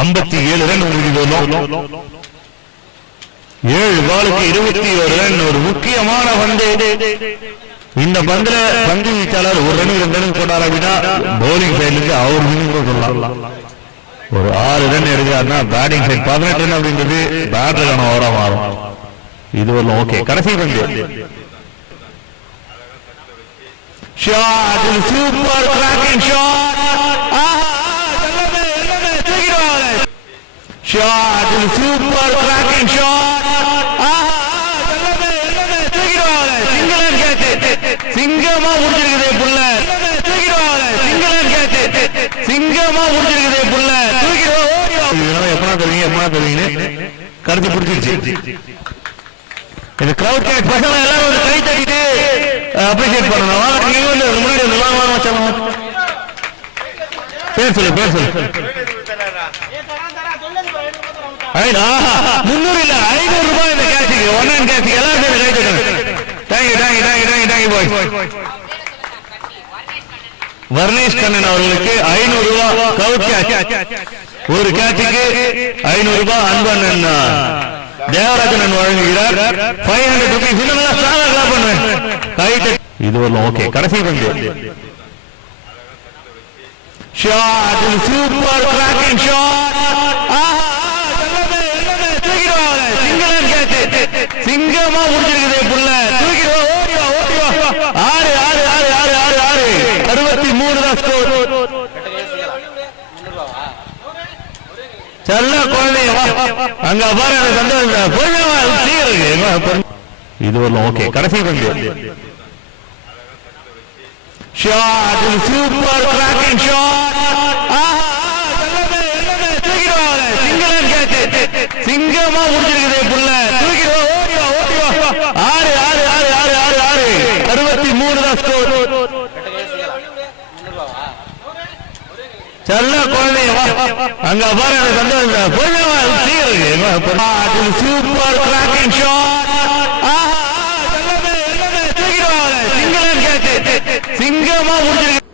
57 run உங்களுக்கு 7 பாலுக்கு 21 run. ஒரு முக்கியமான பந்து. இந்த பந்துல பந்து வீச்சாளர் ஒரு ரன் 2 ரன் போட்டார் அப்படின்னா பவுலிங் சைட்ல அவர் சொல்லலாம். ஒரு 6 ரன் எடுக்கிறாருன்னா பேட்டிங் சைட் 18 ரன் அப்படின்றது பேட்டருக்கான ஓவரா மாறும். இது ஒரு ஓகே. கடைசி பந்து shot. Super cracking shot. Shot. Super cracking shot. Single catch. சிங்கமா முடிஞ்சிருக்குதே புள்ள. Single catch. சிங்கமா முடிஞ்சிருக்குதே புள்ள. எப்பனா தருவீங்க கருத்து பிடிச்சிருச்சு. இந்த கிரவுட் கேட்ச் பசங்க எல்லாரும் ஒரு கை தட்டிட்டு அப்ரிஷியேட் பண்ணணும். முன்னாடி பேர் சொல்லு 300 இல்ல 500 ரூபாய் இந்த கேட்சுக்கு. ஒன் அண்ட் கேட்சுக்கு எல்லாரும் கை தட்டணும். தேங்க்யூ வர்ணேஷ் கண்ணன் அவர்களுக்கு 500 ரூபாய் கிரவுட் கேட்ச். ஒரு கேட்சுக்கு 500 ரூபாய் அன்பண்ணன் தேவராஜன் வழங்குகிறார். 500 rupees. இது ஒரு ஓகே. கடைசி பந்து shot. Super cracking shot. Single catch. சிங்கமா முடிஞ்சிருக்குதே புள்ள. 63 தான் ஸ்கோர். செல்ல குழந்தைங்க அங்க பாரு சந்தோஷம். இது ஒரு ஓகே. கடைசி பந்து shot. Super cracking shot. Single catch. சிங்கமா முடிஞ்சிருக்குதே புள்ள. 63 தான் ஸ்கோர். செல்ல குழந்தைங்க அங்க பாரு சந்தோஷம். Super cracking shot. Single catch. சிங்கமா முடிஞ்சிருக்கு.